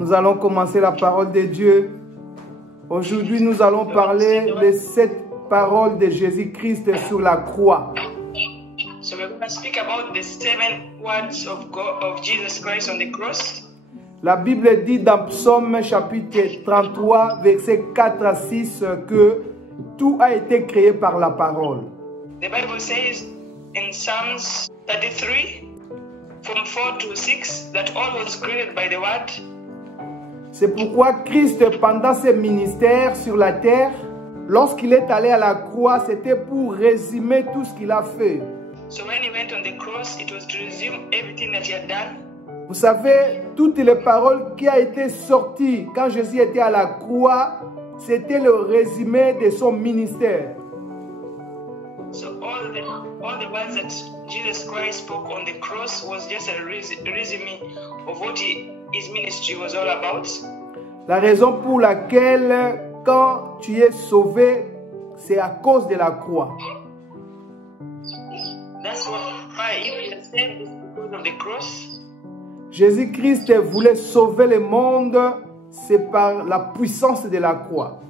Nous allons commencer la parole de Dieu. Aujourd'hui, nous allons parler des 7 paroles de Jésus-Christ sur la croix. So we're going to speak about the 7 words of God, of Jesus Christ on the cross. La Bible dit dans Psaume chapitre 33, versets 4 à 6 que tout a été créé par la parole. The Bible says in Psalms 33, from 4 to 6, that all was created by the word. C'est pourquoi Christ, pendant ses ministères sur la terre, lorsqu'il est allé à la croix, c'était pour résumer tout ce qu'il a fait. So when he went on the cross, it was to resume everything that he had done. Vous savez, toutes les paroles qui ont été sorties quand Jésus était à la croix, c'était le résumé de son ministère. So all the words that Jesus Christ spoke on the cross was just a resume of what his ministry was all about. La raison pour laquelle, quand tu es sauvé, c'est à cause de la croix. That's why if you are saved, it's because of the cross. Jésus-Christ voulait sauver le monde, c'est par la puissance de la croix.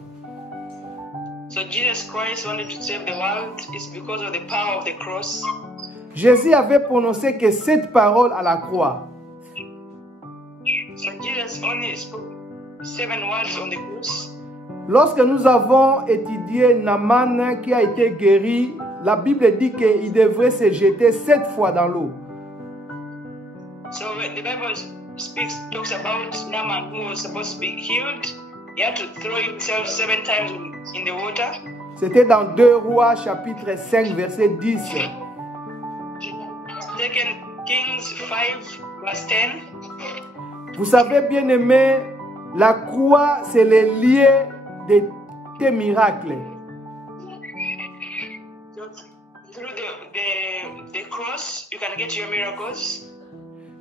So Jesus Christ wanted to save the world is because of the power of the cross. Jésus avait prononcé que 7 paroles à la croix. So Jesus only spoke 7 words on the cross. Lorsque nous avons étudié Naaman qui a été guéri, la Bible dit qu'il devrait se jeter 7 fois dans l'eau. So when the Bible talks about Naaman who was supposed to be healed, he had to throw himself 7 times in the water. C'était dans 2 Rois chapitre 5 verset 10. 2 Kings 5 verse 10. Vous savez bien aimé, la croix c'est le lieu de tes miracles. So through the cross you can get your miracles.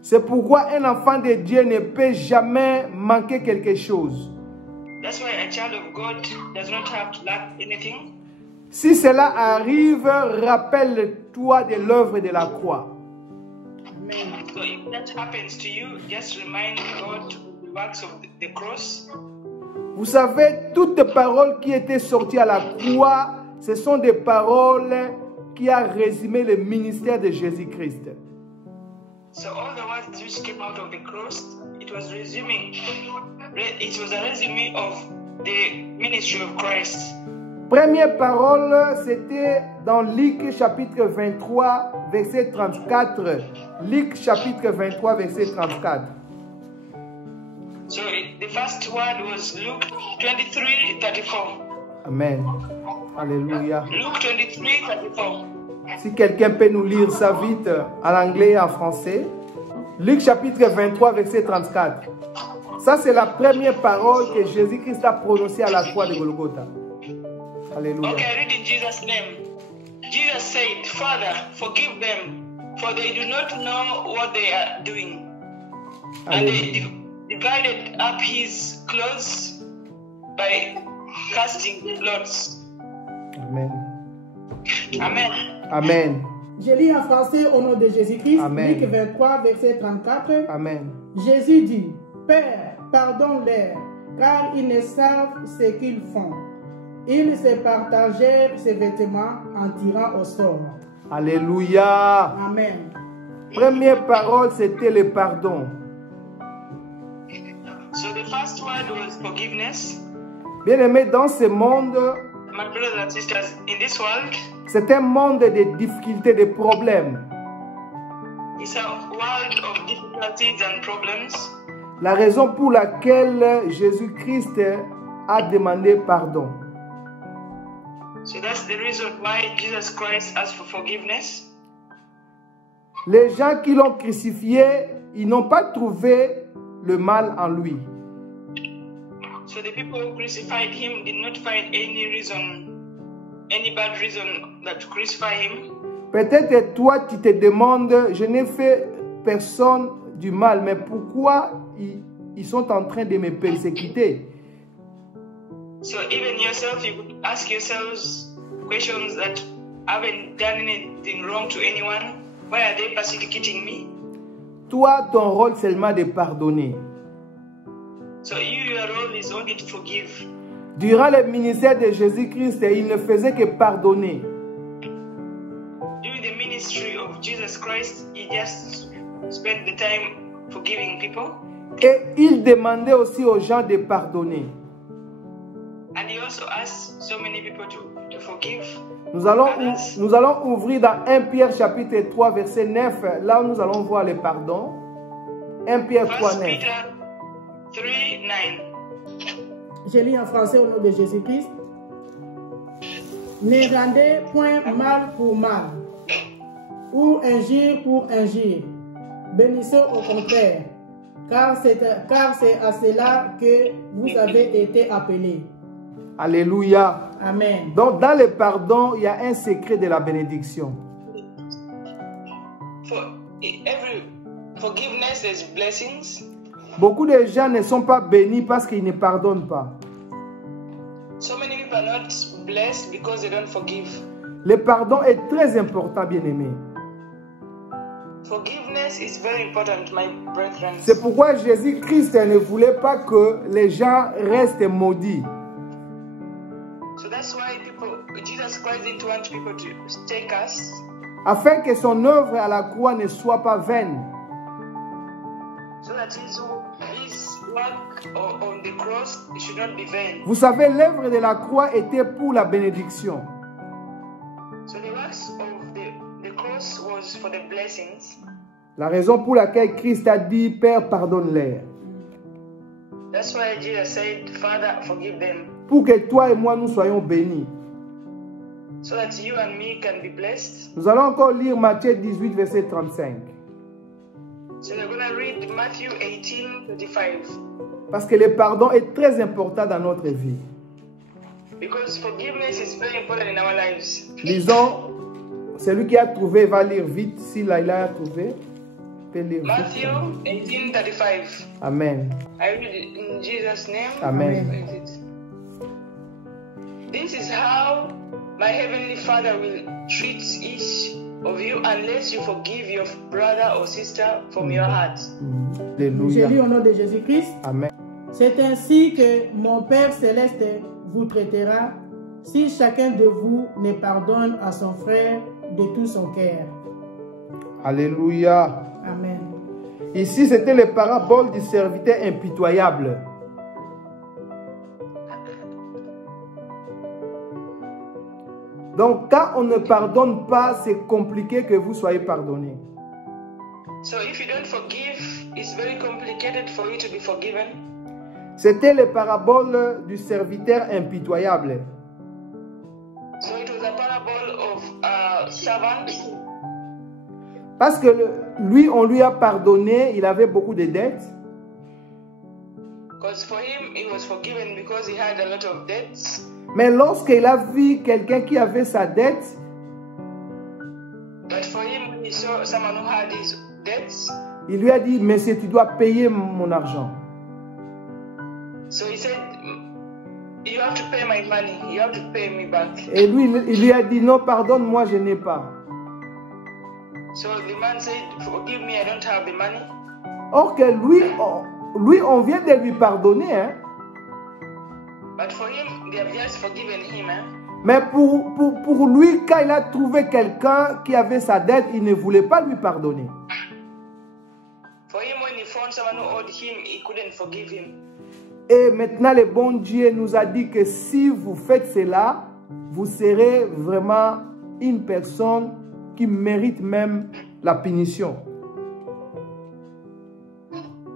C'est pourquoi un enfant de Dieu ne peut jamais manquer quelque chose. That's why a child of God does not have to lack anything. Si cela arrive, rappelle-toi de l'œuvre de la croix. So if that happens to you, just remind God of the works of the cross. Vous savez, toutes les paroles qui étaient sorties à la croix, ce sont des paroles qui ont résumé le ministère de Jésus-Christ. So all the words which came out of the cross, it was a resume of the ministry of Christ. Première parole, c'était dans Luc chapitre 23, verset 34. Luc chapitre 23, verset 34. So the first word was Luke 23:34. Amen. Alléluia. Luke 23:34. Si quelqu'un peut nous lire ça vite, en anglais et en français. Luc chapitre 23, verset 34. Ça, c'est la première parole que Jésus-Christ a prononcée à la croix de Golgotha. Alléluia. Okay, I read in Jesus' name. Jesus said, Father, forgive them, for they do not know what they are doing. And they divided up his clothes by casting lots. Amen. Amen. Amen. Je lis en français au nom de Jésus-Christ, Amen. Luc 23, verset 34. Amen. Jésus dit, Père, pardonne-leur, car ils ne savent ce qu'ils font. Ils se partagèrent ses vêtements en tirant au sort. Alléluia. Amen. Première parole, c'était le pardon. So the first word was forgiveness. Bien-aimé, dans ce monde, My brothers and sisters, in this world, c'est un monde de difficultés, de problèmes. it's a world of difficulties and problems. La raison pour laquelle Jésus-Christ a demandé pardon. So that's the reason why Jesus Christ asked for forgiveness. Les gens qui l'ont crucifié, ils n'ont pas trouvé le mal en lui. So the people who crucified him did not find any bad reason that to crucify him. Peut-être toi, tu te demandes, je n'ai fait personne du mal, mais pourquoi ils sont en train de me persécuter? So even yourself, you could ask yourselves questions that haven't done anything wrong to anyone. Why are they persecuting me? Toi, ton rôle seulement de pardonner. So your role is only to forgive. Durant le ministère de Jésus-Christ, il ne faisait que pardonner. During the ministry of Jesus Christ, he just spent the time forgiving people. Et il demandait aussi aux gens de pardonner. And he also asked so many people to forgive. Nous allons ouvrir dans 1 Pierre chapitre 3 verset 9, là où nous allons voir le pardon. 1 Pierre 3, 9. Peter 3, 9. Je lis en français au nom de Jésus-Christ. Ne rendez point mal pour mal, ou injure pour injure. Bénissez au contraire, car c'est à cela que vous avez été appelés. Alléluia. Amen. Donc dans le pardon, il y a un secret de la bénédiction. For every forgiveness, there's blessings. Beaucoup de gens ne sont pas bénis parce qu'ils ne pardonnent pas. So many people are not blessed because they don't forgive. Le pardon est très important, bien-aimés. Forgiveness is very important, my brethren. C'est pourquoi Jésus-Christ ne voulait pas que les gens restent maudits. So that's why Jesus Christ didn't want people to stay cursed. Afin que son œuvre à la croix ne soit pas vaine. So that his work on the cross should not be vain. Vous savez, l'œuvre de la croix était pour la bénédiction. So the works of the cross was for the blessings. La raison pour laquelle Christ a dit, Père, pardonne-les. That's why Jesus said, Father, forgive them. Pour que toi et moi nous soyons bénis. So that you and me can be blessed. Nous allons encore lire Matthieu 18, verset 35. So we're going to read Matthew 18, 35. Parce que le pardon est très important dans notre vie. Because forgiveness is very important in our lives. Lisons, celui qui a trouvé va lire vite. Si Laila a trouvé, peut lire vite. Matthew 18, 35. Amen. I read it in Jesus' name. Amen. This is how my heavenly Father will treat each of you unless you forgive your brother or sister from your heart. Je Alléluia. lis au nom de Jésus-Christ. Amen. C'est ainsi que mon Père céleste vous traitera si chacun de vous ne pardonne à son frère de tout son cœur. Alléluia. Amen. Ici, c'était les paraboles du serviteur impitoyable. Donc, quand on ne pardonne pas, c'est compliqué que vous soyez pardonné. So if you don't forgive, it's very complicated for you to be forgiven. C'était les paraboles du serviteur impitoyable. So it was a parable of a servant. Parce que lui, on lui a pardonné, il avait beaucoup de dettes. Because for him, he was forgiven because he had a lot of debts. Mais lorsqu'il a vu quelqu'un qui avait sa dette, But for him, when he saw someone who had his debts, il lui a dit, monsieur, tu dois payer mon argent. so he said, you have to pay my money. You have to pay me back. Et lui, il lui a dit, non, pardonne-moi, je n'ai pas. So the man said, forgive me, I don't have the money. Or que lui, on vient de lui pardonner, hein. But for him, they have just forgiven him. Mais pour lui, quand il a trouvé quelqu'un qui avait sa dette, il ne voulait pas lui pardonner. For him, when he found someone who owed him, he couldn't forgive him. Et maintenant, le bon Dieu nous a dit que si vous faites cela, vous serez vraiment une personne qui mérite même la punition.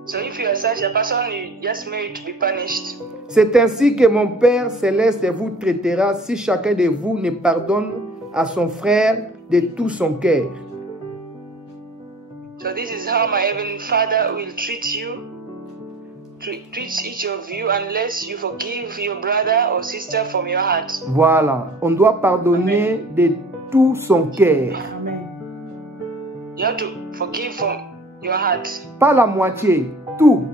So if you are such a person, you just merit to be punished. C'est ainsi que mon Père céleste vous traitera si chacun de vous ne pardonne à son frère de tout son cœur. So this is how my heavenly Father will treat you, treat each of you, unless you forgive your brother or sister from your heart. Voilà, on doit pardonner de tout son cœur. Amen. You have to forgive from your heart. Pas la moitié, tout.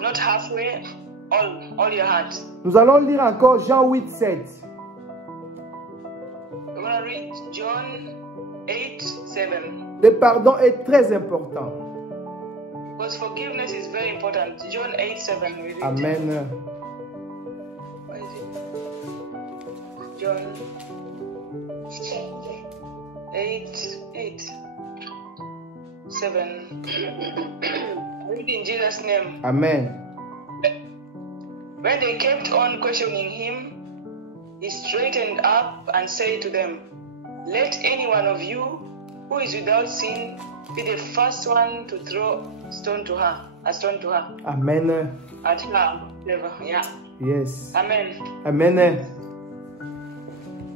Not halfway, all your heart. Nous allons lire encore Jean 8, 7. We're going to read John 8, 7. Le pardon est très important. Because forgiveness is very important. John 8:7. We read. Amen. What is it? John 8:7. Read in Jesus' name. Amen. When they kept on questioning him, he straightened up and said to them, "Let any one of you who is without sin be the first one to throw a stone to her. Amen. At her, whatever. Yeah. Yes. Amen. Amen.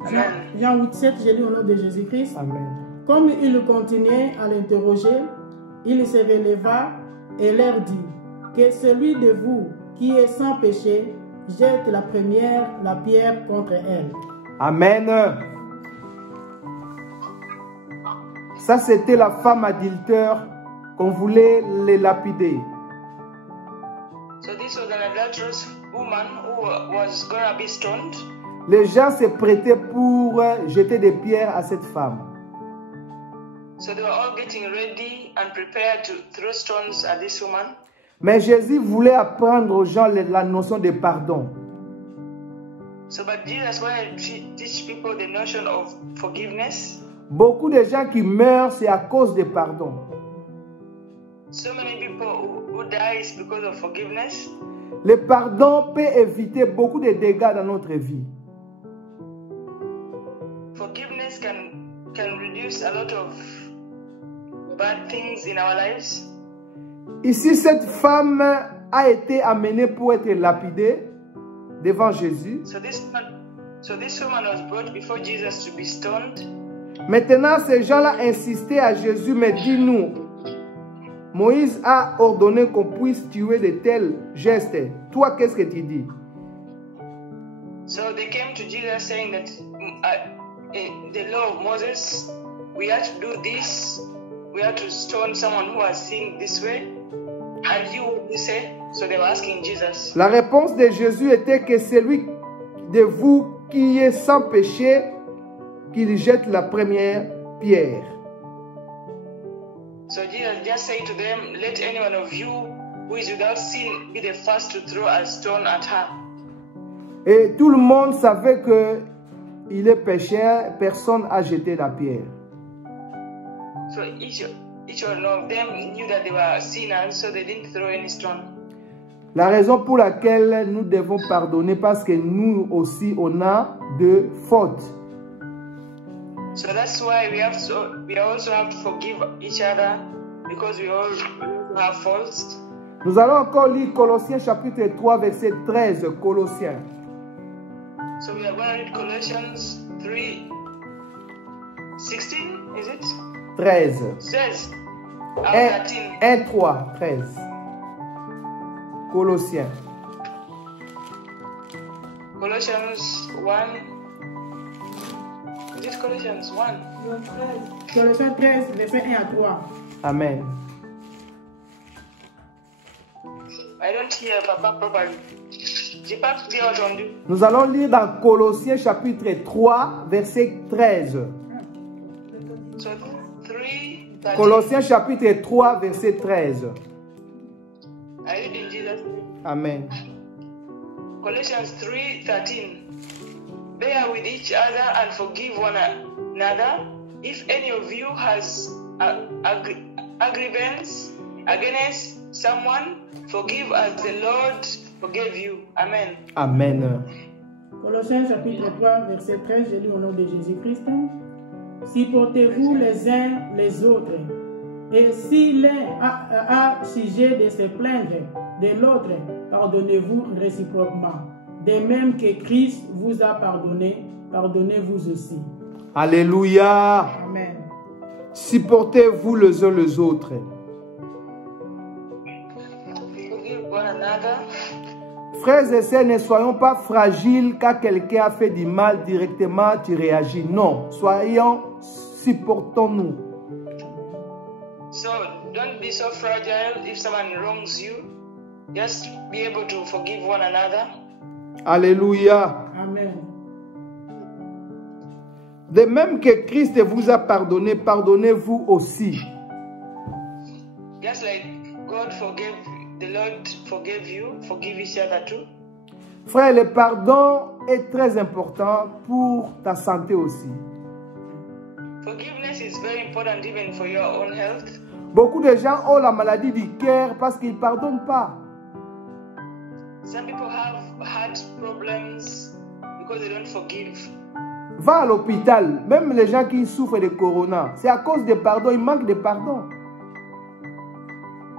Amen. Jean 8:7, j'ai lu au nom de Jésus-Christ. Amen. Comme il continuait à l'interroger, il se releva et leur dit, que celui de vous qui est sans péché jette la pierre contre elle. Amen. Ça, c'était la femme adultère qu'on voulait les lapider. So this was an adulterous woman who was gonna be stoned. Les gens se prêtaient pour jeter des pierres à cette femme. So they were all getting ready and prepared to throw stones at this woman. Mais Jésus voulait apprendre aux gens la notion de pardon. So but Jesus wanted to teach people the notion of forgiveness. Beaucoup de gens qui meurent, c'est à cause de pardon. So many people who dies because of forgiveness. Le pardon peut éviter beaucoup de dégâts dans notre vie. Forgiveness can reduce a lot of bad things in our lives. Ici, cette femme a été amenée pour être lapidée devant Jésus. So this woman was brought before Jesus to be stoned. Maintenant, ces gens-là insistaient à Jésus, mais dis-nous, Moïse a ordonné qu'on puisse tuer de tels gestes. Toi, qu'est-ce que tu dis? So they came to Jesus saying that in the law of Moses, we had to do this. We had to stone someone who has sinned this way. And you, what do you say? So they were asking Jesus. La réponse de Jésus était que celui de vous qui est sans péché, qu'il jette la première pierre. So Jesus just said to them, "Let any one of you who is without sin be the first to throw a stone at her." Et tout le monde savait que il est pécheur, personne n'a jeté la pierre. So each one of them knew that they were sinners, so they didn't throw any stone. La raison pour laquelle nous devons pardonner, parce que nous aussi, on a de fautes. So that's why we also have to forgive each other, because we all have faults. Nous allons encore lire Colossiens chapitre 3, verset 13. Colossiens. So we are going to read Colossians 3:16, is it? 13. It says, 1, 3, 13. Colossiens. Colossians 1. Is it Colossians 1? Colossiens 13, verset 1 à 3. Amen. I don't hear Papa properly. J'ai pas bien entendu. Nous allons lire dans Colossiens chapitre 3, verset 13. So 3. Colossiens chapitre 3, verset 13. I read in Jesus' name. Amen. Colossians 3:13. Bear with each other and forgive one another. If any of you has a grievance against someone, forgive as the Lord forgave you. Amen. Amen. Colossiens chapitre 3, verset 13, j'ai lu au nom de Jésus-Christ. Supportez-vous les uns les autres. Et si l'un a sujet de se plaindre de l'autre, pardonnez-vous réciproquement. De même que Christ vous a pardonné, pardonnez-vous aussi. Alléluia. Amen. Supportez-vous les uns les autres. Forgive one another. Frères et sœurs, ne soyons pas fragiles quand quelqu'un a fait du mal directement, tu réagis. Non, supportons-nous. So don't be so fragile. If someone wrongs you, just be able to forgive one another. Alléluia. Amen. De même que Christ vous a pardonné, pardonnez-vous aussi. Just like God the Lord forgave you, forgive each other too. Frère, le pardon est très important pour ta santé aussi. Forgiveness is very important even for your own health. Beaucoup de gens ont la maladie du cœur parce qu'ils ne pardonnent pas. Some people have heart problems because they don't forgive. Va à l'hôpital, même les gens qui souffrent de corona, c'est à cause de pardon, ils manquent de pardon.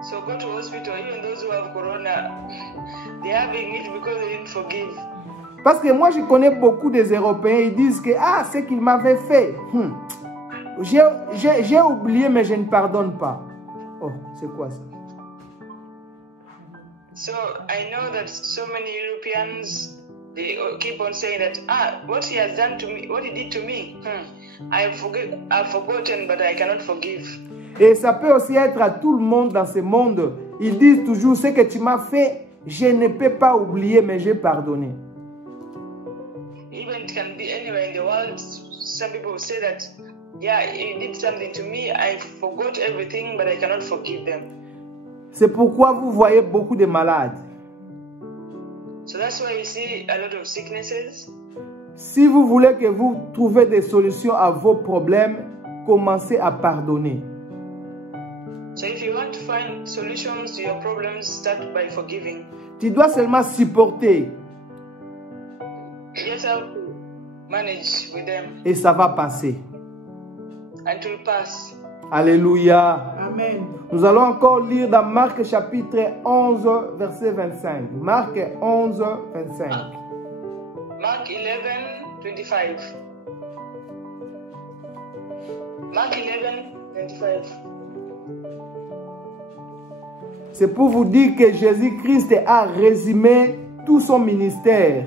So go to hospital, even those who have corona, they are having it because they didn't forgive. Parce que moi je connais beaucoup des Européens, ils disent que ah, ce qu'il m'avait fait, j'ai oublié mais je ne pardonne pas. Oh, c'est quoi ça? So I know that so many Europeans, they keep on saying that what he has done to me, what he did to me, I've forgotten, but I cannot forgive. Et ça peut aussi être à tout le monde dans ce monde. Ils disent toujours ce que tu m'as fait, je ne peux pas oublier, mais j'ai pardonné. Even it can be anywhere in the world. Some people say that, yeah, you did something to me, I forgot everything, but I cannot forgive them. C'est pourquoi vous voyez beaucoup de malades. So that's why you see a lot of sicknesses. Si vous voulez que vous trouviez des solutions à vos problèmes, commencez à pardonner. So if you want to find solutions to your problems, start by forgiving. Tu dois seulement supporter. You just have to manage with them. Et ça va passer. And it will pass. Alléluia. Amen. Nous allons encore lire dans Marc chapitre 11, verset 25. Marc 11, 25. Mark 11, 25. Mark 11, 25. C'est pour vous dire que Jésus-Christ a résumé tout son ministère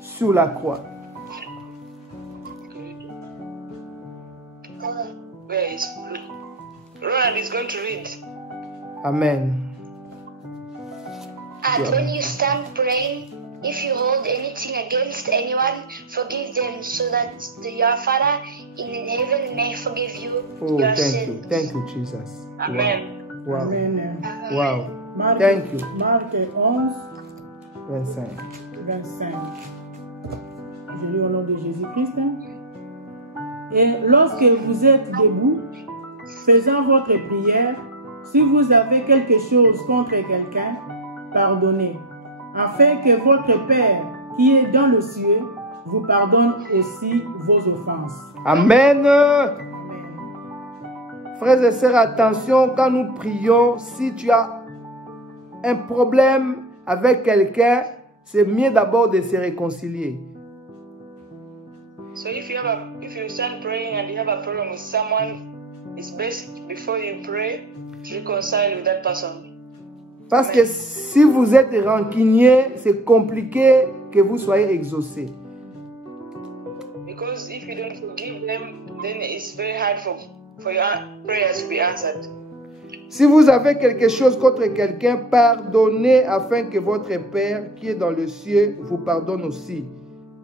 sur la croix. Where is Ronald is going to read. Amen. And when you stand praying, if you hold anything against anyone, forgive them, so that your Father in heaven may forgive you Oh, your thank you. sins. Thank you, Jesus. Amen. Wow. Amen. Wow. Marc, Thank you. Marc 11, 25. 25. Je lis au nom de Jésus-Christ. Et lorsque vous êtes debout, faisant votre prière, si vous avez quelque chose contre quelqu'un, pardonnez, afin que votre Père qui est dans le ciel vous pardonne aussi vos offenses. Amen. Amen. Frères et sœurs, attention, quand nous prions, si tu as un problème avec quelqu'un, c'est mieux d'abord de se réconcilier. So if you stand praying and you have a problem with someone, it's best before you pray to reconcile with that person. Parce que si vous êtes rancunier, c'est compliqué que vous soyez exaucé. Because if you don't forgive them, then it's very hard for your prayers to be answered. Si vous avez quelque chose contre quelqu'un, pardonnez afin que votre Père qui est dans le ciel vous pardonne aussi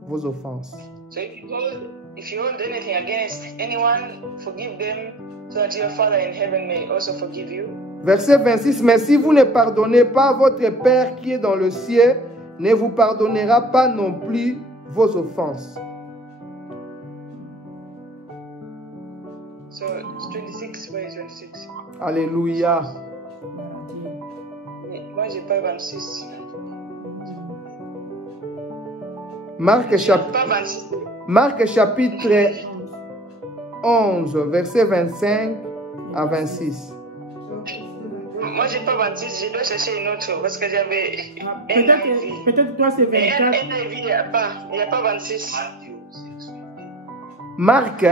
vos offenses. So if you hold anything against anyone, forgive them so that your Father in heaven may also forgive you. Verset 26, mais si vous ne pardonnez pas, votre Père qui est dans le ciel ne vous pardonnera pas non plus vos offenses. So it's 26, where is 26? Alléluia. Moi, j'ai pas 26. Marc Pas 26. chapitre 11, verset 25 à 26. Moi, j'ai pas 26, je dois chercher une autre parce que j'avais NIV. Peut-être toi c'est Mais 24. NIV, il n'y a pas 26. Marc.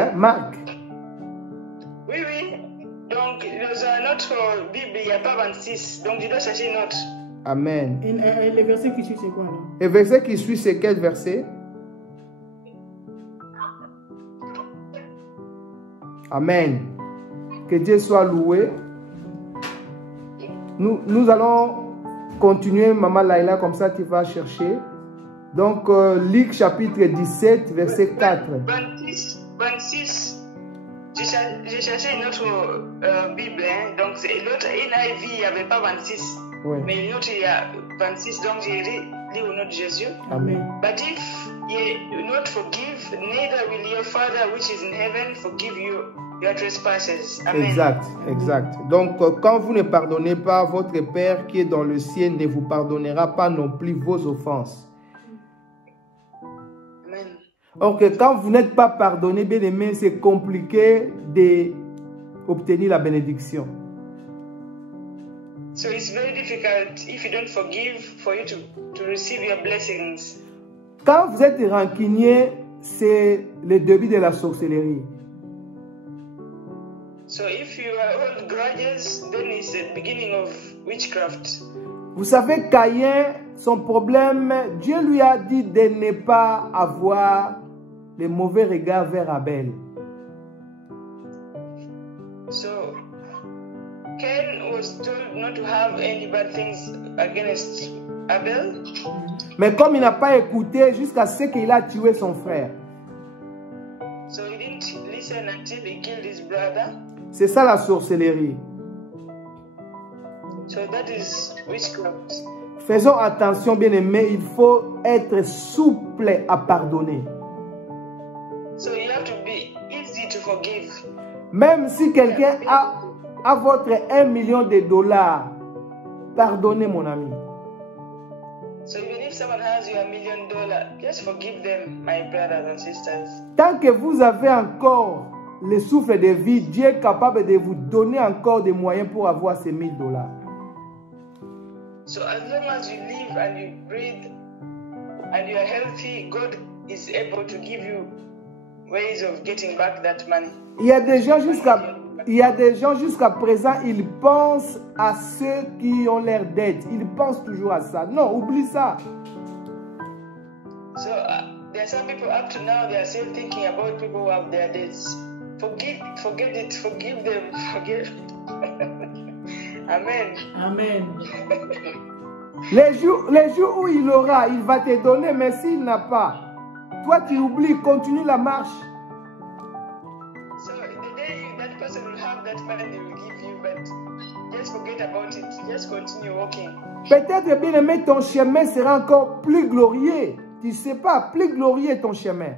Oui, oui. Donc, dans un autre Bible, il n'y a pas 26. Donc, je dois chercher une autre. Amen. Et le verset qui suit c'est quoi là? Et verset qui suit, c'est quel verset? Amen. Que Dieu soit loué. Nous allons continuer, Maman Laila, comme ça tu vas chercher. Donc, Luc chapitre 17, verset 4. 26. J'ai cherché une autre Bible, hein, donc l'autre NIV, il n'y avait pas 26. Oui. Mais une autre, il y a 26, donc j'ai lu au nom de Jésus. Amen. But if ye do not forgive, neither will your Father which is in heaven forgive you your trespasses. Amen. Exact, exact. Donc, quand vous ne pardonnez pas, votre Père qui est dans le ciel ne vous pardonnera pas non plus vos offenses. Amen. Donc, quand vous n'êtes pas pardonné, bien aimé, c'est compliqué d'obtenir la bénédiction. So it's very difficult if you don't forgive for you to receive your blessings. Quand vous êtes rancunier, c'est le début de la sorcellerie. So if you hold grudges, then it's the beginning of witchcraft. Vous savez, Caïn, son problème, Dieu lui a dit de ne pas avoir les mauvais regards vers Abel. So Cain was told not to have any bad things against Abel. Mais comme il n'a pas écouté jusqu'à ce qu'il a tué son frère. So he didn't listen until he killed his brother. C'est ça la sorcellerie. So that is witchcraft. Faisons attention, bien-aimés, il faut être souple à pardonner. So you have to be easy to forgive. Même si quelqu'un a votre 1 million de dollars, pardonnez mon ami. So even if someone has you $1 million, just forgive them, my brothers and sisters. Tant que vous avez encore le souffle de vie, Dieu est capable de vous donner encore des moyens pour avoir ces 1000 dollars. So as long as you live and you breathe and you are healthy, God is able to give you ways of getting back that money. Il y a des gens jusqu'à présent, ils pensent à ceux qui ont l'air dettes. Ils pensent toujours à ça. Non, oublie ça. So there are some people up to now, they are still thinking about people who have their debts. Forget it, forgive them, forgive. Amen. Amen. Les jours où il aura, il va te donner, mais s'il n'a pas, toi tu oublies, continue la marche. So the day that person will have that money, they will give you, but just forget about it. Just continue walking. Peut-être, bien aimé, ton chemin sera encore plus glorieux. Tu ne sais pas, plus glorieux ton chemin.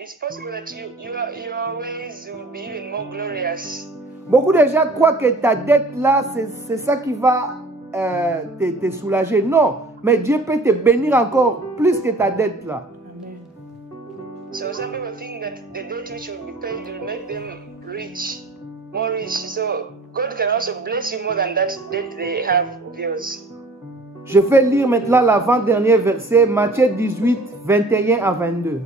It's possible that your ways will be even more glorious. Beaucoup de gens croient que ta dette là, c'est ça qui va te soulager. Non, mais Dieu peut te bénir encore plus que ta dette là. Amen. So some people think that the debt which will be paid will make them rich, more rich. So God can also bless you more than that debt they have of yours. Je vais lire maintenant l'avant-dernier verset, Matthieu 18, 21 à 22.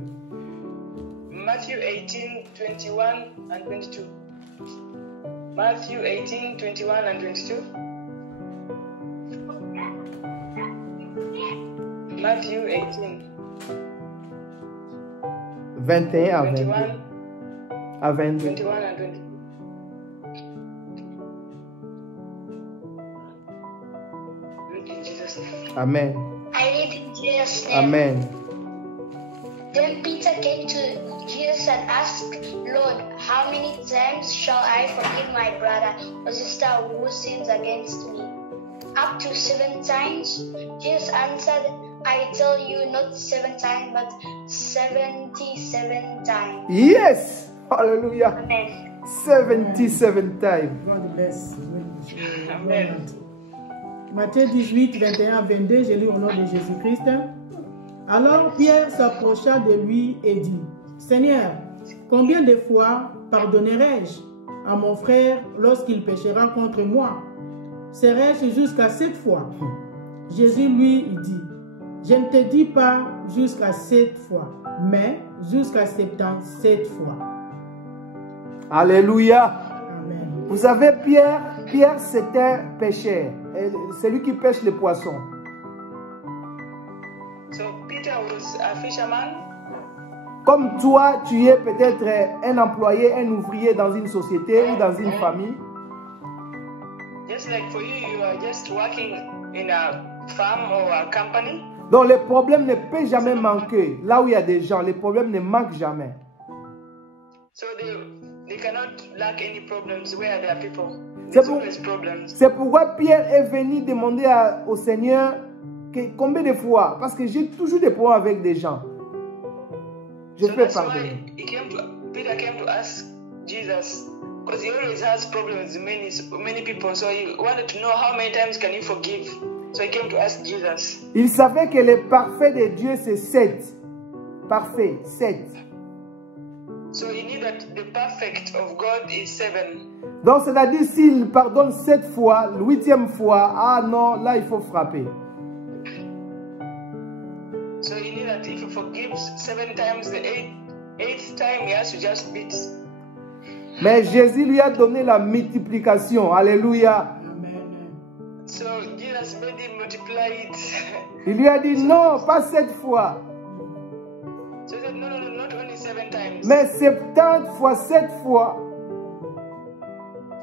Matthew 18, 21 and 22. Matthew 18, 21 and 22. Matthew 18. 21 à 22. 21, À 22. 21 and 22. Read in Jesus' name. Amen. I read in Jesus' name. Amen. Then Peter came to Jesus and asked, Lord, how many times shall I forgive my brother or sister who sins against me? Up to 7 times? Jesus answered, I tell you, not 7 times, but 77 times. Yes! Hallelujah. Amen. 77 times. God bless. Amen. Matthieu 18, 21, 22, je lis au nom de Jésus-Christ. Alors Pierre s'approcha de lui et dit, Seigneur, combien de fois pardonnerai-je à mon frère lorsqu'il péchera contre moi? Serai-je jusqu'à 7 fois? Jésus lui dit, je ne te dis pas jusqu'à 7 fois, mais jusqu'à 77 fois. Alléluia. Amen. Vous savez, Pierre c'était pécheur. C'est lui qui pêche les poissons. So Peter was a fisherman. Comme toi, tu es peut-être un employé, un ouvrier dans une société ou dans une famille. Just like for you, you are just working in a farm or a company. Donc le problème ne peut jamais manquer. Là où il y a des gens, les problèmes ne manquent jamais. So they cannot lack any problems where there are people. C'est There's always problems. C'est pourquoi Pierre est venu demander au Seigneur combien de fois, parce que j'ai toujours des problèmes avec des gens. Je So peux that's pardonner. why Peter came to ask Jesus, because he always has problems with many people. So he wanted to know how many times can you forgive. So he came to ask Jesus. Il savait que le parfait de Dieu c'est 7. Parfait, 7. So he knew that the perfect of God is 7. Donc c'est-à-dire s'il pardonne 7 fois, 8e fois, ah non, là il faut frapper. So he knew that if he forgives 7 times, the eighth time he has to just beat. Mais Jésus lui a donné la multiplication. Alléluia. Amen. So Jesus made him multiply it. Il lui a dit non, pas 7 fois, So he said, no, not only 7 times. mais 70 fois 7 fois.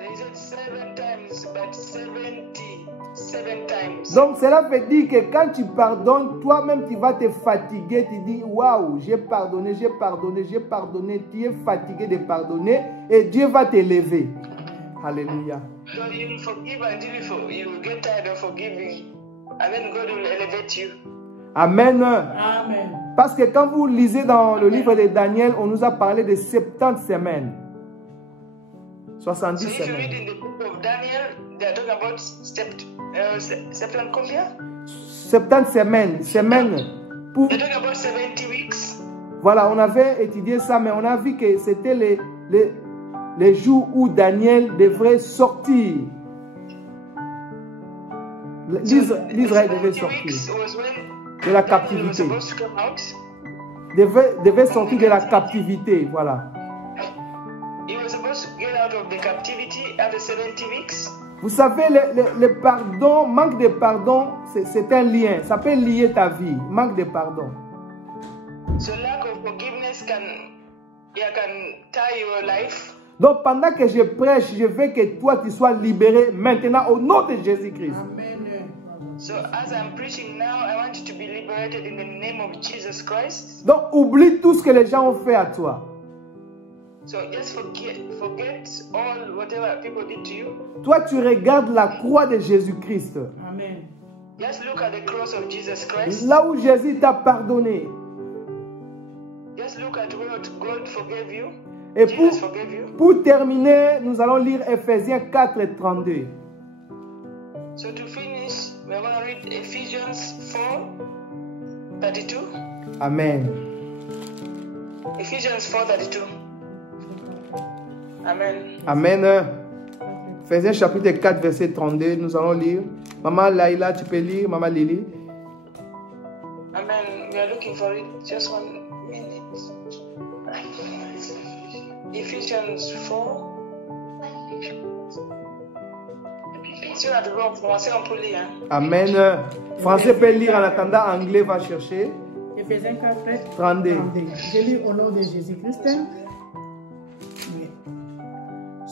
So he said 7 times, but 77 times. Donc cela veut dire que quand tu pardonnes, toi-même tu vas te fatiguer. Tu dis waouh, j'ai pardonné, j'ai pardonné, j'ai pardonné. Tu es fatigué de pardonner et Dieu va t'élever. Alléluia. So you forgive until you get tired of forgiving. And then God will elevate you. Amen. Amen. Parce que quand vous lisez dans le livre de Daniel, on nous a parlé de 70 semaines. 70 So if you read semaines. in the book of Daniel, they are talking about September combien? 70 semaines. Semaines. Pour, They're talking about 70 weeks. voilà, on avait étudié ça, mais on a vu que c'était les jours où Daniel devrait sortir. L'Israël devait 70 sortir weeks was when de la Daniel was captivité. supposed to come out. Devait sortir de la captivité. Voilà. He was supposed to get out of the captivity after 70 weeks. Vous savez, le pardon, manque de pardon, c'est un lien. Ça peut lier ta vie. Manque de pardon. So lack of forgiveness can tie your life. Donc pendant que je prêche, je veux que toi tu sois libéré maintenant au nom de Jésus-Christ. Amen. So as I'm preaching now, I want you to be liberated in the name of Jesus Christ. Donc oublie tout ce que les gens ont fait à toi. So just forget all whatever people did to you. Toi tu regardes la croix de Jésus-Christ. Amen. Just look at the cross of Jesus Christ. Là où Jésus t'a pardonné. Just look at what God forgave you. Et Jesus forgave you. pour terminer, nous allons lire Ephésiens 4 et 32. So to finish, we're going to read Ephesians 4:32. Amen. Ephesians 4:32. Amen. Amen. Ephésiens chapitre 4 verset 32, nous allons lire. Maman Laïla, tu peux lire, Maman Lily. Amen. We are looking for it. Just 1 minute. Ephesians 4. Si on a trouvé en français, on peut lire. Hein? Amen. Français peut lire en attendant, anglais va chercher. Éphésiens 4, 32. Je lis au nom de Jésus-Christ. Oui.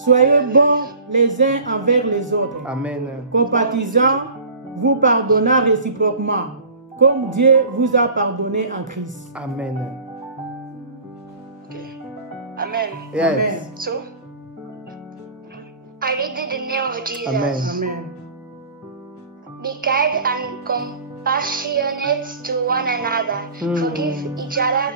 Soyez bons les uns envers les autres, Amen. compatissants, vous pardonnant réciproquement, comme Dieu vous a pardonné en Christ. Amen. Okay. Amen. Yes. So, I read in the name of Jesus. Amen. Amen. Be kind and compassionate to one another. Forgive each other.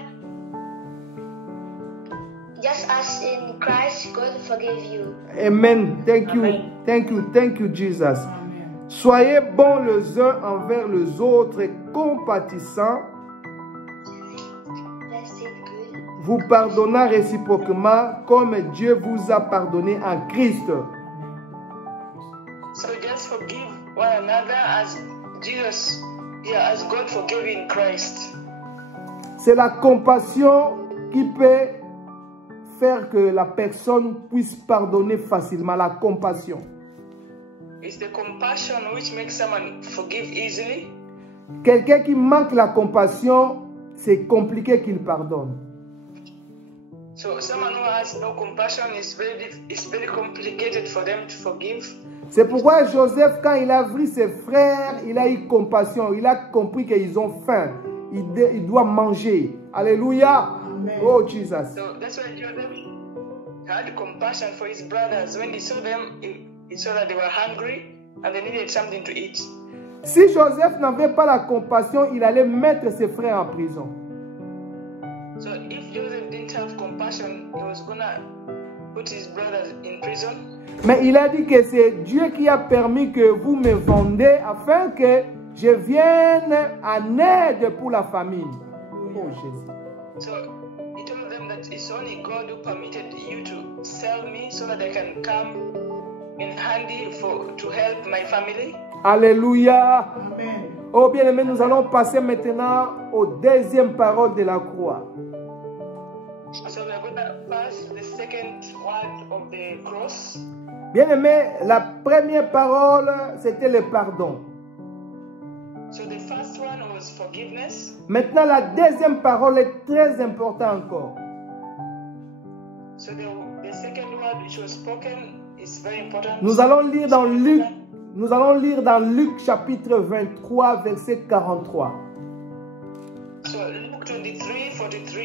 Just as in Christ, God forgave you. Amen. Thank you. Amen. Thank you. Thank you, Jesus. Amen. Soyez bons les uns envers les autres, compatissants, That's it, good. vous pardonnant réciproquement comme Dieu vous a pardonné en Christ. so just forgive one another as Jesus, as God forgave you in Christ. C'est la compassion qui peut faire que la personne puisse pardonner facilement. La compassion. It's the compassion which makes someone forgive easily. Quelqu'un qui manque la compassion, c'est compliqué qu'il pardonne. So someone who has no compassion is very complicated for them to forgive. C'est pourquoi Joseph, quand il a vu ses frères, il a eu compassion. Il a compris qu'ils ont faim. Il doit manger. Alléluia. Amen. Oh, Jesus. So that's why had compassion for his brothers. When he saw them, he saw that they were hungry and they needed something to eat. Si Joseph n'avait pas la compassion, il allait mettre ses frères en prison. So if Joseph didn't have compassion, he was gonna put his brothers in prison. Mais il a dit que c'est Dieu qui a permis que vous me vendez afin que je vienne en aide pour la famille. Oh Jésus. So he told them that it's only God who permitted you to sell me so that I can come in handy to help my family. Alléluia. Amen. Oh bien-aimé, nous allons passer maintenant aux deuxièmes paroles de la croix. So we are going to pass the second word of the cross. Bien-aimé, la première parole, c'était le pardon. So the first one was forgiveness. Maintenant, la deuxième parole est très importante encore. So the second word which was spoken is very important. Nous allons lire dans Luc chapitre 23, verset 43. So Luke 23, 43.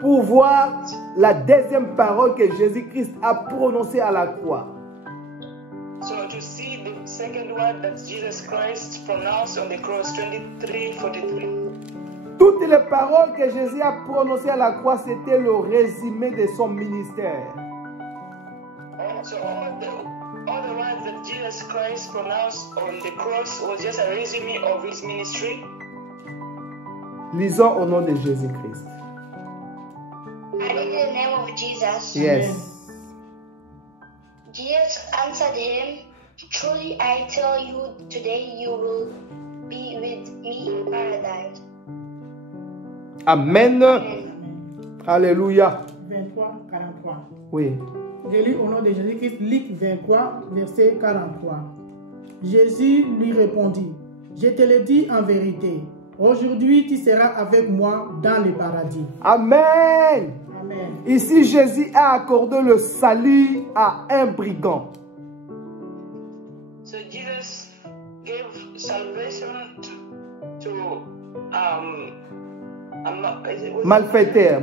Pour voir la deuxième parole que Jésus-Christ a prononcée à la croix. So to see the second word that Jesus Christ pronounced on the cross, 23, 43. Toutes les paroles que Jésus a prononcées à la croix, c'était le résumé de son ministère. So all the words that Jesus Christ pronounced on the cross was just a resume of his ministry. Lisons au nom de Jésus-Christ. I read in the name of Jesus. Yes. Jesus answered him, "Truly I tell you, today you will be with me in paradise." Amen. Alléluia. 23, 43. Oui. Je lis au nom de Jésus-Christ, Luc 23, verset 43. Jésus lui répondit, je te le dis en vérité, aujourd'hui tu seras avec moi dans le paradis. Amen. Amen. Ici, Jésus a accordé le salut à un brigand. So Jesus gave salvation to Malfaiteur.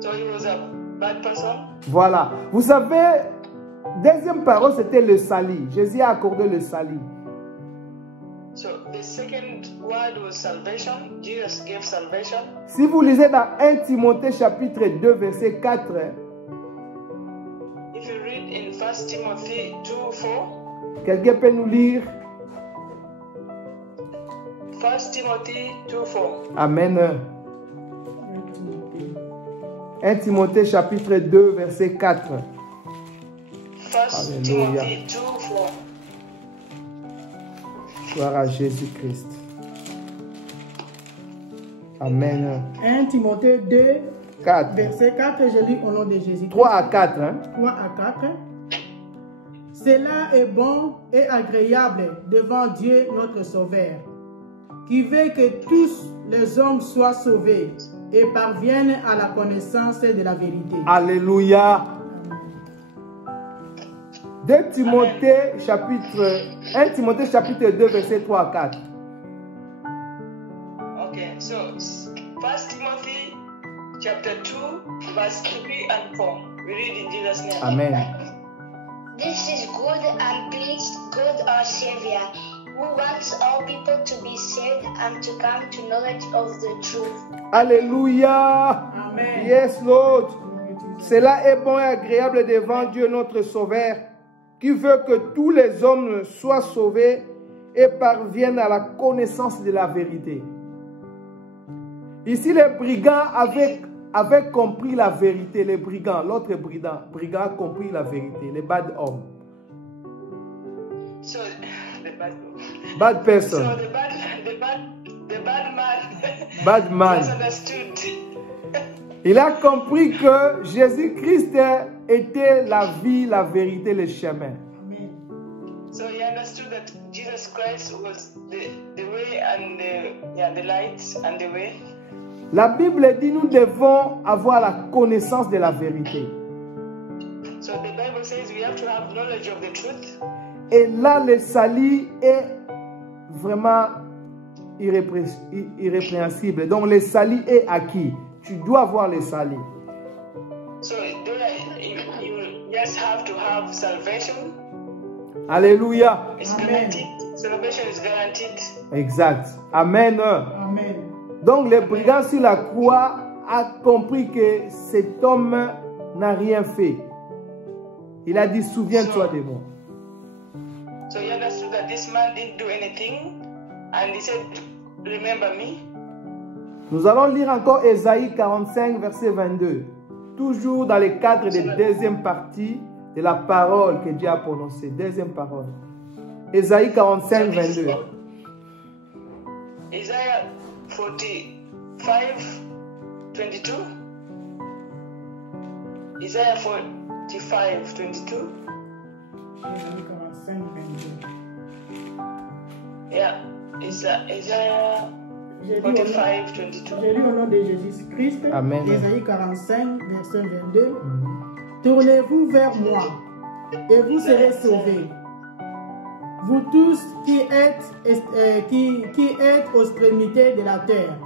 So he was a bad person. Voilà. Vous savez, deuxième parole, c'était le salut. Jésus a accordé le salut. So the second word was salvation. Jesus gave salvation. Si vous lisez dans 1 Timothée chapitre 2, verset 4, If you read in 1 Timothy 2:4, quelqu'un peut nous lire? 1 Timothy 2:4. Amen. 1 Timothée chapitre 2, verset 4. 1 Timothy 2:4. Gloire à Jésus-Christ. Amen. 1 Timothée 2, 4. verset 4, je lis au nom de Jésus. 3 à 4. Hein? 3 à 4. Cela est bon et agréable devant Dieu notre Sauveur, qui veut que tous les hommes soient sauvés et parviennent à la connaissance de la vérité. Alléluia. 1 Timothée chapitre 2, verset 3 à 4. Okay, so 1 Timothy chapter 2, verse 3 and 4. We read in Jesus' name. Amen. This is good and pleased God our Savior, who wants all people to be saved and to come to knowledge of the truth. Alléluia. Amen. Yes, Lord. Cela est bon et agréable devant Dieu notre Sauveur, qui veut que tous les hommes soient sauvés et parviennent à la connaissance de la vérité. Ici, les brigands avaient compris la vérité. Les brigands, l'autre brigand a compris la vérité. Les bad hommes. So the Bad person. So the bad man. Bad man. Has understood. Il a compris que Jésus-Christ était la vie, la vérité, le chemin. Amen. So he understood that Jesus Christ was the way and the light and the way. La Bible dit nous devons avoir la connaissance de la vérité. So the Bible says we have to have knowledge of the truth. Et là, le salut est vraiment irrépréhensible. Donc, le salut est acquis. Tu dois avoir le salut. So there you just have to have salvation. Alléluia. It's Amen. guaranteed. Salvation is guaranteed. Exact. Amen. Amen. Donc le brigand sur la croix a compris que cet homme n'a rien fait. Il a dit, souviens-toi de moi. So he understood that this man didn't do anything, and he said, remember me. Nous allons lire encore Ésaïe 45, verset 22. Toujours dans le cadre de la deuxième partie de la parole que Dieu a prononcée. Deuxième parole. Ésaïe 45, 22. Isaiah 45, 22. Isaiah 45, 22. Jérémie 45, 22. Yeah, Isaiah J'ai lu au nom- 45, 22. j'ai lu au nom de Jésus-Christ, Amen. Ésaïe 45, verset 22. Tournez-vous vers moi et vous serez sauvés. Vous tous qui êtes aux extrémités de la terre,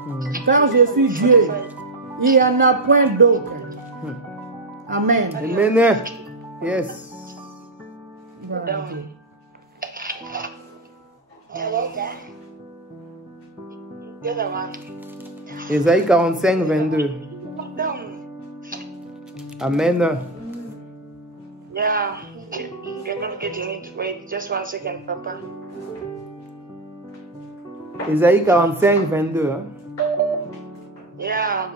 car je suis Dieu, il n'y en a point d'autre. Amen. Amen. Yes. Voilà. Down. About that. The other one. Ésaïe 45, 22. Down. Amen. Yeah, you're not getting it. Wait, just 1 second, Papa. Ésaïe 45, 22. Hein? Yeah.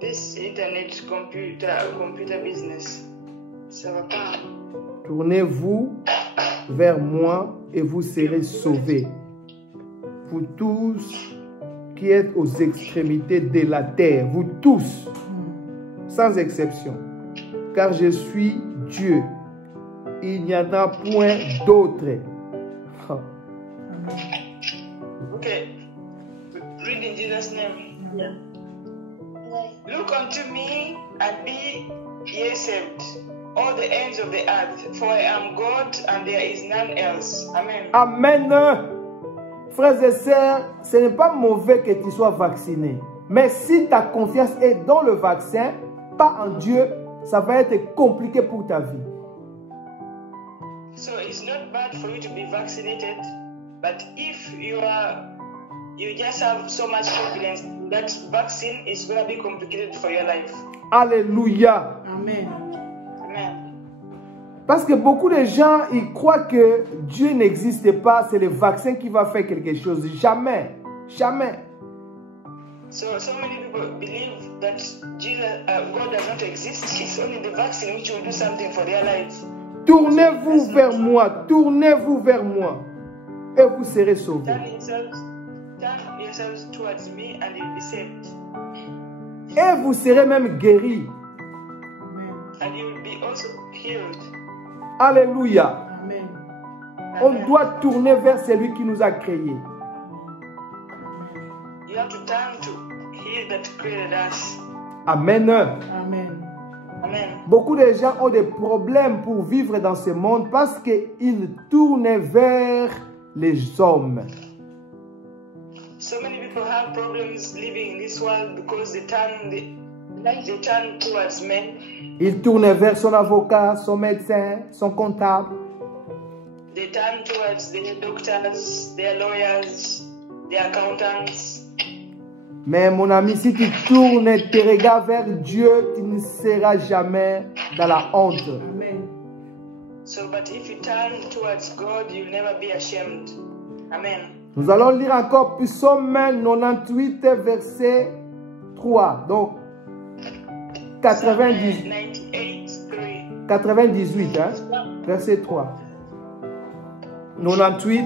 This internet computer business. Ça va pas. Tournez-vous vers moi et vous serez sauvés. Vous tous qui êtes aux extrémités de la terre, vous tous, sans exception, car je suis Dieu. Il n'y en a point d'autre. Oh. Okay. Read in Jesus' name. Yeah. Look unto me and be ye saved, all the ends of the earth, for I am God and there is none else. Amen. Amen. Frères et sœurs, ce n'est pas mauvais que tu sois vacciné. Mais si ta confiance est dans le vaccin, pas en Dieu, ça va être compliqué pour ta vie. So it's not bad for you to be vaccinated, but if you just have so much confidence that vaccine is going to be complicated for your life. Alléluia. Amen. Amen. Parce que beaucoup de gens, ils croient que Dieu n'existe pas, c'est le vaccin qui va faire quelque chose. Jamais. Jamais. So many people believe that God does not exist. It's only the vaccine which will do something for their lives. Tournez-vous vers moi. Tournez-vous vers moi. Et vous serez sauvés. Turn yourselves towards me and you'll be saved. Et vous serez même guéris. Amen. And you will be also healed. Alléluia. Amen. On doit tourner vers celui qui nous a créés. You have to turn to He that created us. Amen. Amen. Amen. Beaucoup de gens ont des problèmes pour vivre dans ce monde parce qu'ils tournent vers les hommes. So many people have problems living in this world because they turn towards men. Ils tournent vers son avocat, son médecin, son comptable. They turn towards their doctors, their lawyers, their accountants. Mais mon ami, si tu tournes tes regards vers Dieu, tu ne seras jamais dans la honte. Amen. So, but if you turn towards God, you'll never be ashamed. Amen. Nous allons lire encore Psaume 98, verset 3. Donc, 98, hein? Verset 3. 98,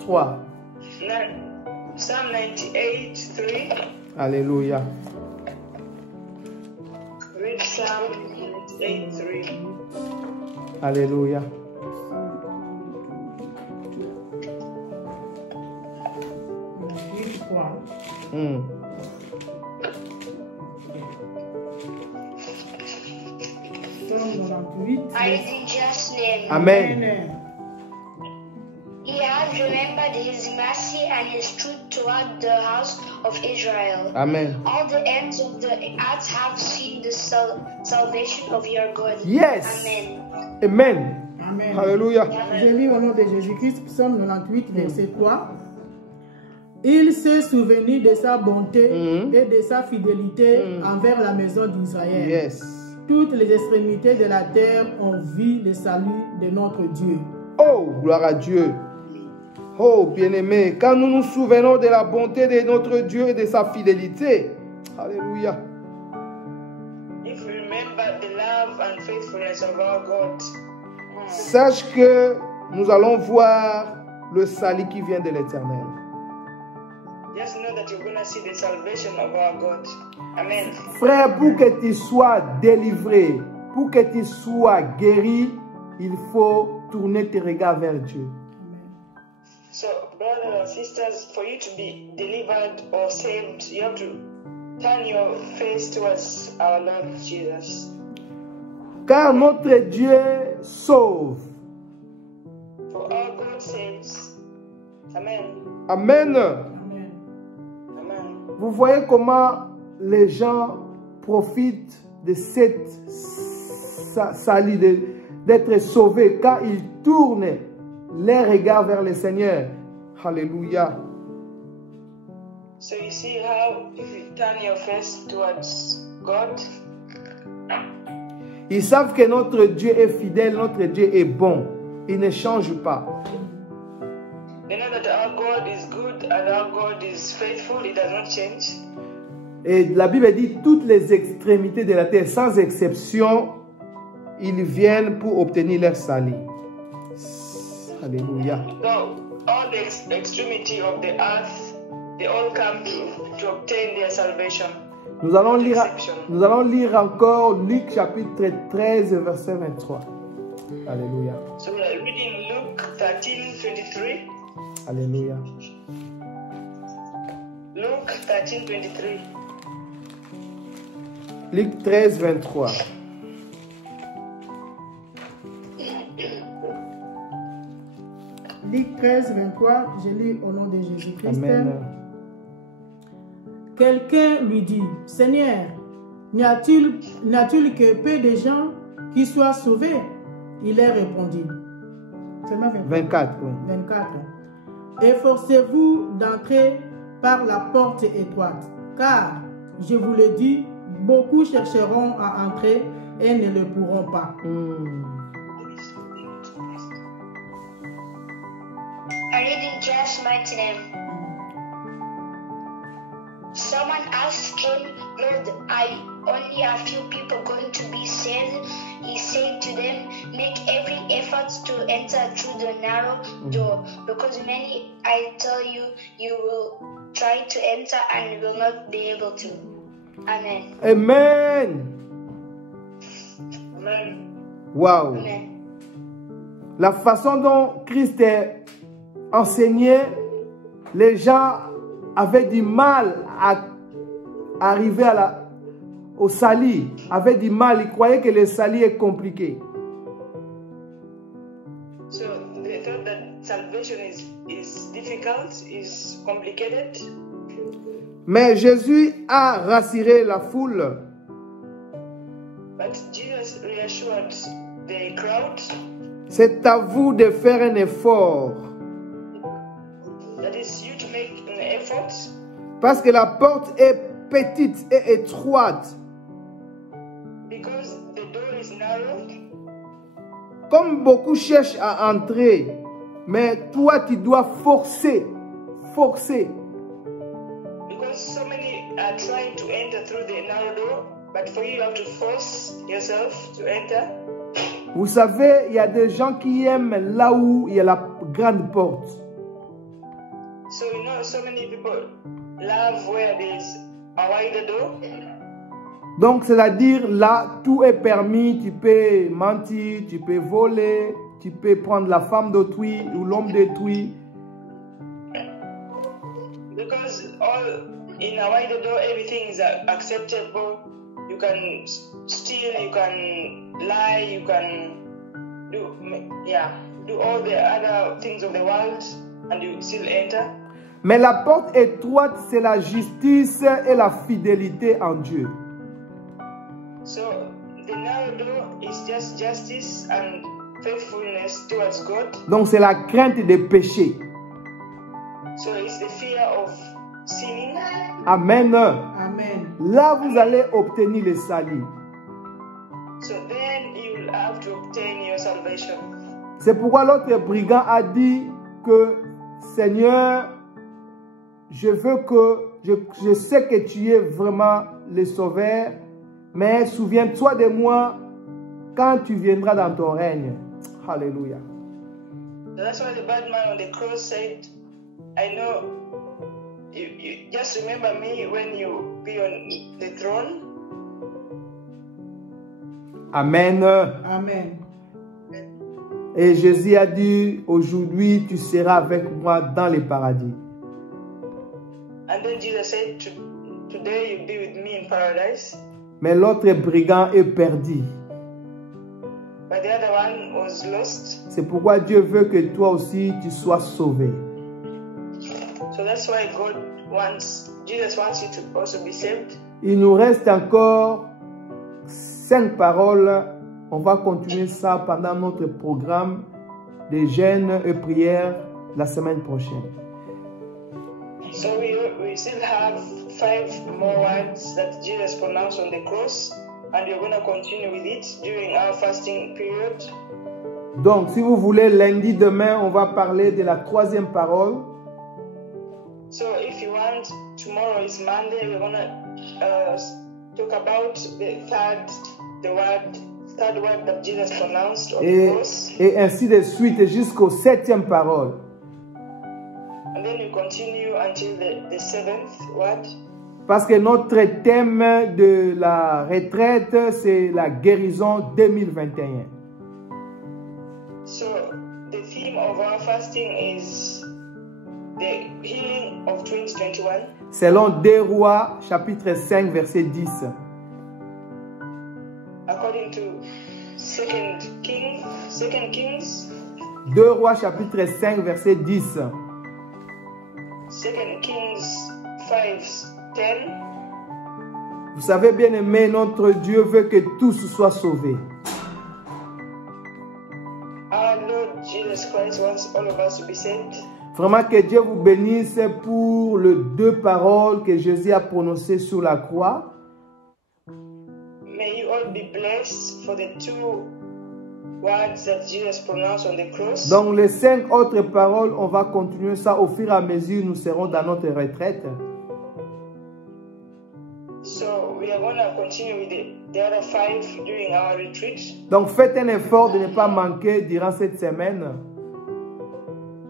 3. Psalm 98, 3. Alléluia. Read Psalm 98, 3. Alléluia. I read in Jesus' name. Amen. He has remembered his mercy and his truth toward the house of Israel. Amen. All the ends of the earth have seen the salvation of your God. Yes. Amen. Amen. Amen. Alléluia. Je lis au nom de Jésus-Christ, Psaume 98, verset 3. Il s'est souvenu de sa bonté et de sa fidélité envers la maison d'Israël. Yes. Toutes les extrémités de la terre ont vu le salut de notre Dieu. Oh, gloire à Dieu. Oh, bien-aimé, quand nous nous souvenons de la bonté de notre Dieu et de sa fidélité, alléluia. If we remember the love and faithfulness of our God, Sache que nous allons voir le salut qui vient de l'Éternel. just know that you're going to see the salvation of our God. Amen. Frère, pour que tu sois délivré, pour que tu sois guéri, il faut tourner tes regards vers Dieu. So, brothers and sisters, for you to be delivered or saved, you have to turn your face towards our Lord Jesus. Car notre Dieu sauve. For our God saves. Amen. Amen. Amen. Amen. Vous voyez comment les gens profitent de cette salut, d'être sauvés, quand ils tournent les regards vers le Seigneur. Alléluia. So you see how if you turn your face towards God, Ils savent que notre Dieu est fidèle, notre Dieu est bon. Il ne change pas. they know that our God is good and our God is faithful. He does not change. Et la Bible dit toutes les extrémités de la terre, sans exception, ils viennent pour obtenir leur salut. Alléluia. So all the extremity of the earth, they all come to obtain their salvation. Nous allons lire encore Luc chapitre 13, verset 23. Alléluia. So we are reading Luke 13:23. Alléluia. Luke 13:23. Luc 13, 23. Luc 13, 23, je lis au nom de Jésus-Christ. Amen. Quelqu'un lui dit, Seigneur, n'y a-t-il que peu de gens qui soient sauvés? Il leur répondit. Seulement 24. Oui. 24. Efforcez-vous d'entrer par la porte étroite, car, je vous le dis, beaucoup chercheront à entrer et ne le pourront pas. I read in Jesus' mighty name. Someone asked him, Lord, are only a few people going to be saved? He said to them, make every effort to enter through the narrow door, because many, I tell you, you will try to enter and will not be able to. Amen. Amen. Amen. Wow. Amen. La façon dont Christ est enseigné, les gens avaient du mal à arriver au salut, avaient du mal, ils croyaient que le salut est compliqué. So they thought that salvation is difficult, is complicated. Mais Jésus a rassuré la foule. But Jesus reassured the crowd C'est à vous de faire un effort. that it's you to make an effort, Parce que la porte est petite et étroite. because the door is narrow. Comme beaucoup cherchent à entrer, mais toi tu dois forcer. Because so many are trying to enter through the narrow door, but for you, you have to force yourself to enter. Vous savez, il y a des gens qui aiment là où il y a la grande porte. So you know, so many people love where there's a wider door. Donc, c'est-à-dire, là, tout est permis. Tu peux mentir, tu peux voler, tu peux prendre la femme d'autrui ou l'homme d'autrui. Because all in a wider door, everything is acceptable. You can steal, you can lie, you can do all the other things of the world, and you still enter. Mais la porte étroite, c'est la justice et la fidélité en Dieu. So the narrow door is just justice and faithfulness towards God. Donc c'est la crainte des péchés. So it's the fear of sinning. Amen. Amen. Là, vous allez obtenir le salut. So then you will have to obtain your salvation. C'est pourquoi l'autre brigand a dit que Seigneur, je sais que tu es vraiment le sauveur, mais souviens-toi de moi quand tu viendras dans ton règne. Alléluia. So that's why the bad man on the cross said, I know, you just remember me when you be on the throne. Amen. Amen. Et Jésus a dit, aujourd'hui tu seras avec moi dans le paradis. And then Jesus said, today you'll be with me in paradise. Mais l'autre brigand est perdu. But the other one was lost. C'est pourquoi Dieu veut que toi aussi tu sois sauvé. So that's why Jesus wants you to also be saved. Il nous reste encore 5 paroles. On va continuer ça pendant notre programme de jeûne et prière la semaine prochaine. So we still have 5 more words that Jesus pronounced on the cross, and we're going to continue with it during our fasting period. Donc, si vous voulez, lundi demain, on va parler de la 3e parole. So if you want, tomorrow is Monday, we're going to talk about the third word that Jesus pronounced on the cross. Et ainsi de suite jusqu'aux 7e parole. And then we continue until the 7th word. Parce que notre thème de la retraite, c'est la guérison 2021. So the theme of our fasting is the healing of 2021. Selon 2 Rois, chapitre 5, verset 10. According to 2 Kings. 2 Rois, chapitre 5, verset 10. 2 Kings 5:10. Vous savez, bien aimé, notre Dieu veut que tous soient sauvés. Our Lord Jesus Christ wants all of us to be saved. Vraiment que Dieu vous bénisse pour les 2 paroles que Jésus a prononcées sur la croix. May you all be blessed for the 2 words that Jesus pronounced on the cross. Donc les 5 autres paroles, on va continuer ça au fur et à mesure nous serons dans notre retraite. So we are going to continue with the other 5 during our retreat. Donc faites un effort de ne pas manquer durant cette semaine.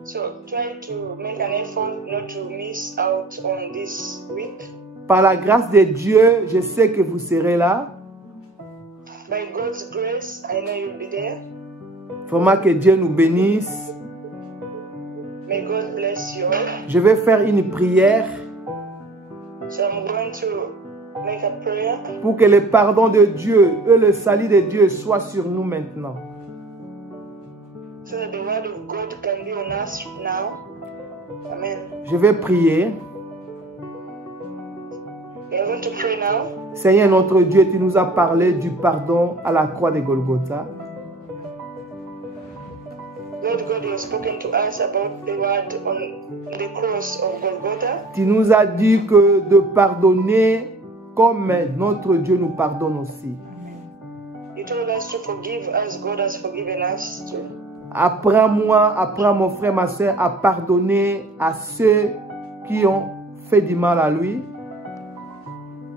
So try to make an effort not to miss out on this week. Par la grâce de Dieu, je sais que vous serez là. By God's grace, I know you'll be there. Vraiment que Dieu nous bénisse. May God bless you all. Je vais faire une prière So I'm going to make a prayer pour que le pardon de Dieu et le salut de Dieu soient sur nous maintenant. so that the word of God can be on us now. Amen. Je vais prier. We are going to pray now. Seigneur notre Dieu, tu nous as parlé du pardon à la croix de Golgotha. Lord God, you have spoken to us about the word on the cross of Golgotha. Tu nous as dit que de pardonner comme notre Dieu nous pardonne aussi. You told us to forgive as God has forgiven us too. Apprends-moi, apprends mon frère, ma soeur à pardonner à ceux qui ont fait du mal à lui.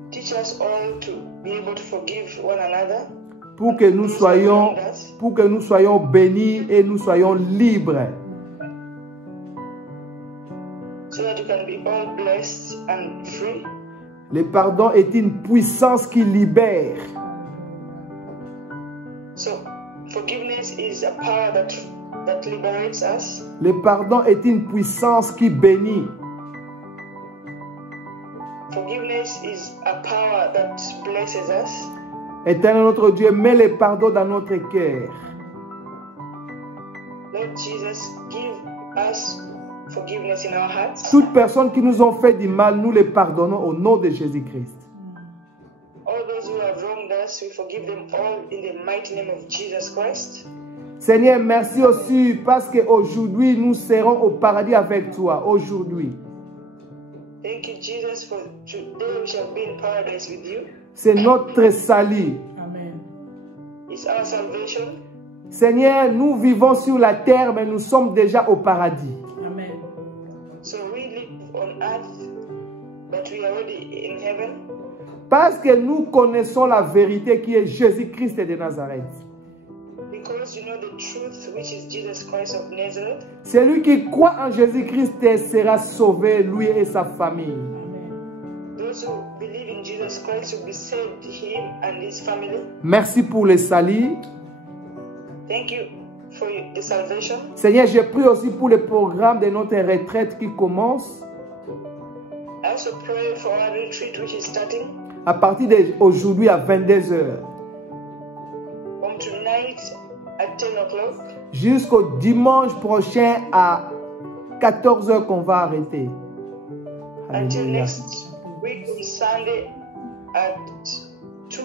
Teach us all to be able to forgive one another. Pour que nous soyons bénis et nous soyons libres. So that you can be all blessed and free. Le pardon est une puissance qui libère. So forgiveness is a power that liberates us. Le pardon est une puissance qui bénit. Forgiveness is a power that blesses us. Éternel notre Dieu, mets le pardon dans notre cœur. Lord Jesus, give us forgiveness in our hearts. Toutes personnes qui nous ont fait du mal, nous les pardonnons au nom de Jésus-Christ. All those who have wronged us, us, we forgive them all in the mighty name of Jesus Christ. Seigneur, merci aussi parce qu'aujourd'hui, nous serons au paradis avec toi. Aujourd'hui. Thank you, Jesus, for today we shall be in paradise with you. C'est notre salut. Amen. It's our salvation. Seigneur, nous vivons sur la terre, mais nous sommes déjà au paradis. Amen. So we live on earth, but we are already in heaven. Parce que nous connaissons la vérité qui est Jésus-Christ de Nazareth. Because you know the truth, which is Jesus Christ of Nazareth. Celui qui croit en Jésus-Christ sera sauvé, lui et sa famille. Amen. Those who believe in Jesus Christ will be saved, him and his family. Merci pour le salut. Thank you for the salvation. Seigneur, je prie aussi pour le programme de notre retraite qui commence I also pray for our retreat, which is starting à partir d'aujourd'hui à 22 h. from tonight at 10 o'clock Jusqu'au dimanche prochain à 14 h qu'on va arrêter. until Alléluia. next week on Sunday at 2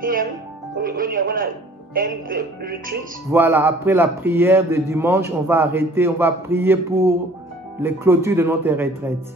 p.m. when you're going to end the retreat. Voilà, après la prière de dimanche, on va arrêter, on va prier pour les clôtures de notre retraite.